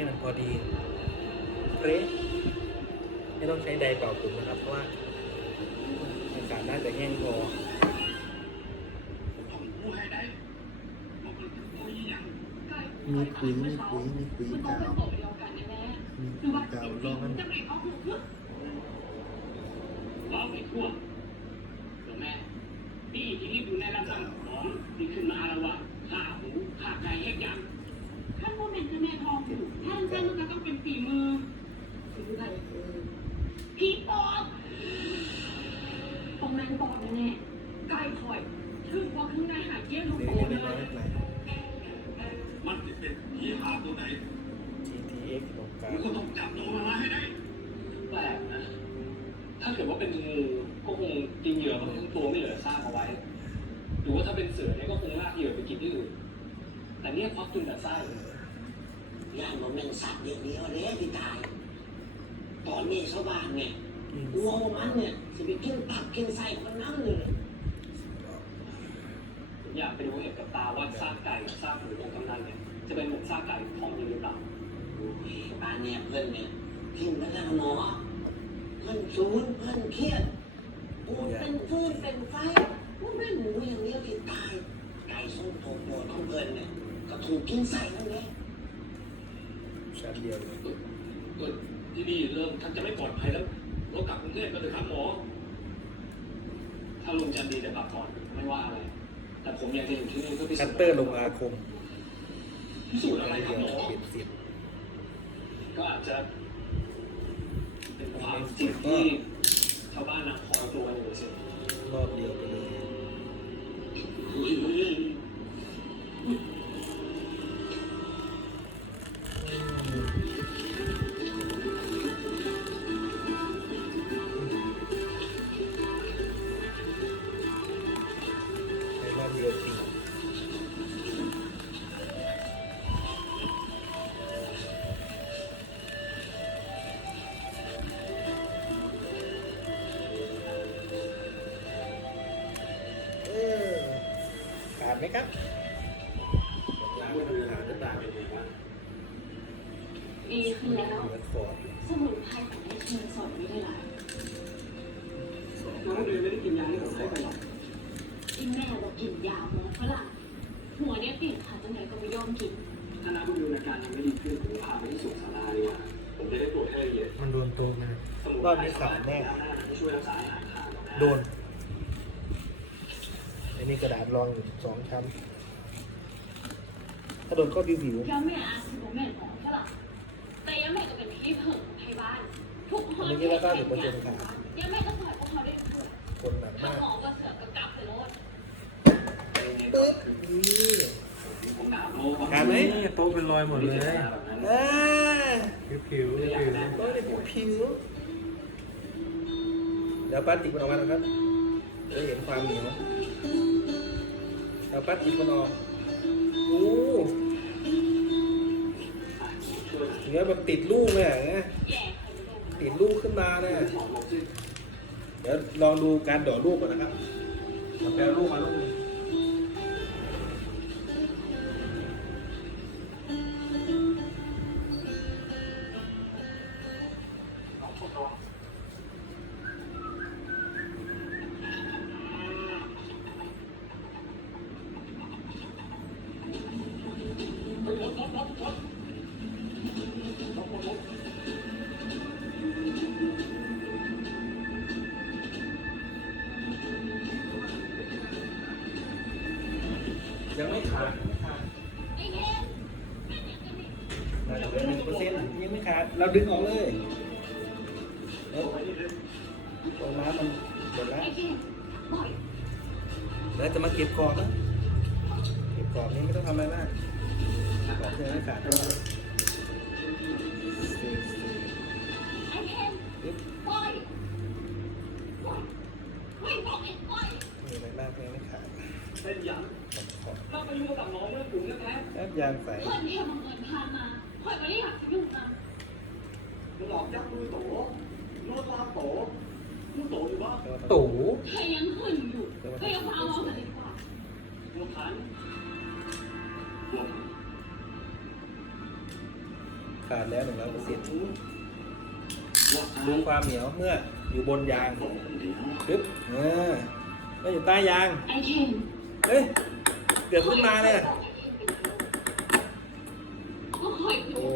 ให้มันพอดีเป๊ะไม่ต้องใช้ไดเป่าผมนะครับ เพราะว่าอากาศน่าจะแห้งพอมีคุยมีคุยมีคุยกาวมีคุยกาวรอมันร้องให้ทั่วเดี๋ยวแม่พี่ที่รีบดูแลรับสั่งของที่ขึ้นมาแล้ววะข้าหมูข้าไก่เฮ็ดยัง ท่านว่าเป็นเจ้าแม่ทองอยู่ท่านเจ้ามันก็ต้องเป็นฝีมือฝีมือใครเออพี่ปอบตรงนั้นปอบแน่ๆไก่คอยคือว่าข้างในหาเกี้ยวลูกเล็โป่งเลย มันจะเป็นผีหาตัวไหน GTX ตรงกลางกูก็ต้องจับตัวมันมาให้ได้แปลกนะ ถ้าเกิดว่าเป็นงูก็คงกินเหยื่อมันทั้งตัวไม่เหลือซากเอาไว้ หรือว่าถ้าเป็นเสือเนี่ยก็คงลากเหยื่อไปกินที่อื่น แต่เนี่ยควักจนแต่ไส้ ย่านมันเป็นสัตว์เดียวเดียวเลยที่ตายตอนนี้ชาวบ้านเนี่ยอืมกลัวว่ามันเนี่ยจะไปกินตับกินไส้ของมันนั่นเลยผมอยากไปดูเห็นกับตาว่าซากไก่กับซากหมูของกำนันเนี่ยจะเป็นเหมือนซากไก่ทองจริงหรือเปล่าบ้านเนี่ยเพื่อนเนี่ยทิ้งไปแล้วหมอเพื่อนศูนย์เพื่อนเครียดปูดเป็นฟืนเป็นไฟมันไม่หมูอย่างเดียวที่ตายไก่ส้มโตโปรดของเพื่อนเนี่ยก็ถูกกินไส้นั่นแหละชั้น เดียวเลยเออที่นี่เริ่มท่านจะไม่ปลอดภัยแล้วเรากลับกรุงเทพกันเถอะครับหมอ ถ้าลุงจันดีได้กลับก่อนไม่ว่าอะไร แต่ผมอยากจะอยู่ที่นี่เพื่อพิสูคัจตน์เตอร์ลงอาคมพิสูจน์อะไรเดีครับยวหมอ เปลี่ยนสิบก็อาจจะเป็นความจริงที่ชาวบ้านนะคอยตัวกันอยู่สิรอบเดียวไปเลย ไหมครับล้างไม่ต้องขาดหรือเปล่าดีขึ้นแล้วเหมือนฟอร์ดสมุนไพรของไอ้เชิญสอนไม่ได้หลายสองน้องเลยไม่ได้กินยาที่ผมให้ไปหรอกที่แม่บอกกินยาหมอฝรั่งหัวเนี่ยเปลี่ยนขาจังไหนก็ไม่ยอมกินถ้าน้าคุณดูอาการยังไม่ดีขึ้นผมพาไปที่สุขศาลาดีกว่าผมจะได้ตรวจให้ละเอียดมันโดนโตมาสมุนรอบไพรนี้ขาดแน่ที่ช่วยรักษาอาหารขาดนะโดน อันนี้กระดาษรองอยู่สองชั้น ถ้าโดนก็วิววิวยาแม่อาจจะบอกแม่หมอฝรั่งแต่ยาแม่ก็เป็นที่เพิ่งไทยบ้าน ทุกห้องอันนี้ว่าเก้าสิบเปอร์เซ็นต์ขาดยาแม่ก็สอนพวกเขาได้ทุกคนหนักถ้ามากหมอก็เสือกกับกลับไปโลดปึ๊บนี่ผมถามโลกว่าขาดไหมโต๊ะเป็นรอยหมดเลยแบบนั้นอ่าผิวผิวผิวก็เลยผิวเดี๋ยวพลาสติกมันออกมานะครับจะเห็นความเหนียว เอาพลาสติกมันออกโอ้เนื้อแบบติดลูกเลยอะนะแย่ใครไม่ติดลูกขึ้นมาเนี่ยเดี๋ยวลองดูการดอลูกก่อนนะครับแปลลูกมาลูก ยังไม่ขาดไม่ขาดเราจะเป็นหนึ่งเปอร์เซ็นต์ยังไม่ขาด เราดึงออกเลยแล้วตรงน้ำมันหมดแล้วเงี้ยปล่อยแล้วจะมาเก็บกรอบนะเก็บกรอบนี้ไม่ต้องทำอะไรมาก กรอบยังไม่ขาดเท่าไหร่ไอ้เงี้ยปึ๊บปล่อยปล่อยไม่บอกไอ้ปล่อยมีอะไรมากยังไม่ขาดเป็นยันขอบเราไปยู่กับน้องเมื่อถึงแท้แอบยางใสเพื่อนที่บังเอิญพามาคอยมาเรียกยุ่งกันหลอกยักษ์มือโตนดลาโตมือโตอยู่ว่าตู่ใครยังหึ่นอยู่ก็ยังพาเอาแต่ดีกว่าหัวขันหัวขัน ขาดแล้วหนึ่งร้อยเปอร์เซ็นต์ดูความเหนียวเมื่ออยู่บนยางปึ๊บเออแล้วอยู่ใต้ยางเฮ้ยเกือบขึ้นมาเลยโอ้